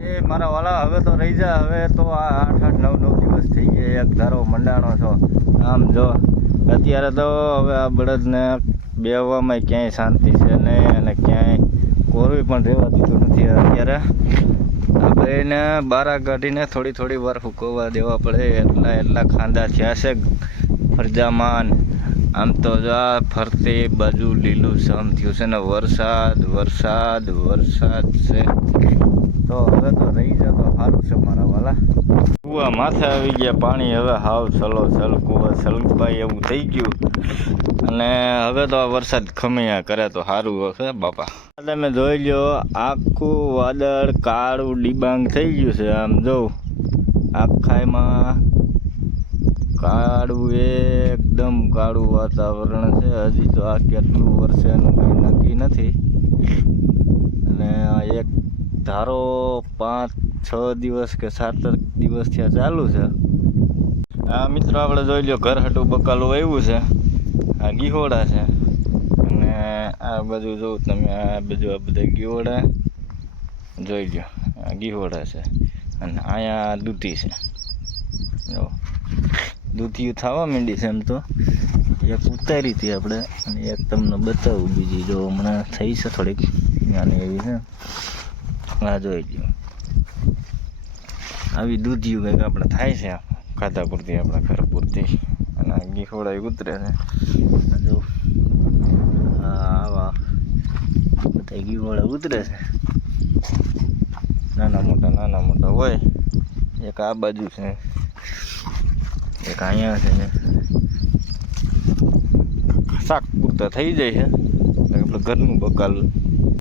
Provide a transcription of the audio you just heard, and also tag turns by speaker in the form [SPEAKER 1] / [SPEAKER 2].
[SPEAKER 1] એ મારા વાલા, હવે તો રહી જા, હવે તો આ આઠ આઠ, નવ નવ દિવસ થઈ ગયા એક ધારો મંડાણો છો. આમ જો, અત્યારે તો હવે આ બળદને બેહવામાં ક્યાંય શાંતિ છે નહીં અને ક્યાંય કોરવી પણ રહેવા દીધું નથી અત્યારે. આ ભાઈને બારા કાઢીને થોડી થોડી વાર હુકવવા દેવા પડે. એટલા એટલા ખાંદા થયા છે ફરજામાન આમ તો જો આ ફરતી બાજુ લીલું સમ થયું છે ને, વરસાદ વરસાદ વરસાદ છે તો હવે તો રહી જાય તો સારું મારા કુવા માથે આવી ગયા પાણી, હવે હાવ ચલો ચલ કુવા સલકભાઈ એવું થઈ ગયું. અને હવે તો આ વરસાદ ખમૈયા કરે તો સારું હશે, બાપા. તમે જોઈ લો આખું વાદળ, કાળું, ડિબાંગ થઈ ગયું છે. આમ જોઉં આખામાં કાળું એકદમ કાળું વાતાવરણ છે. હજી તો આ કેટલું વર્ષે એનું કંઈ નક્કી નથી. અને એક ધારો પાંચ છ દિવસ કે સાત દિવસ થયા ચાલુ છે. આ મિત્રો, આપણે જોઈ લો ઘર હટું બકાલું આવ્યું છે. આ ગીહોડા છે. અને આ બાજુ જોઉં તમે, આ બાજુ આ બધા ગીહોડા જોઈ લો આ ગીહોડા છે. અને અહીંયા દૂધી છે. જો, દૂધિયું થવા માંડી છે એમ તો. એક ઉતારી હતી આપણે, અને એક તમને બતાવું બીજી, જો હમણાં થઈ છે થોડીક. નાની એવી છે. આ જોઈ લો આવી દૂધિયું કંઈક આપણે થાય છે ખાધા પૂરતી આપણા ઘર પૂરતી અને ગીહોડા ઉતરે છે. આ જો આવા બધા ગીહોડા ઉતરે છે. નાના મોટા નાના મોટા હોય. એક આ બાજુ છે. એક અહીંયા છે. શાક પૂરતા થઈ જાય છે. આપણે ઘરનું બકાલું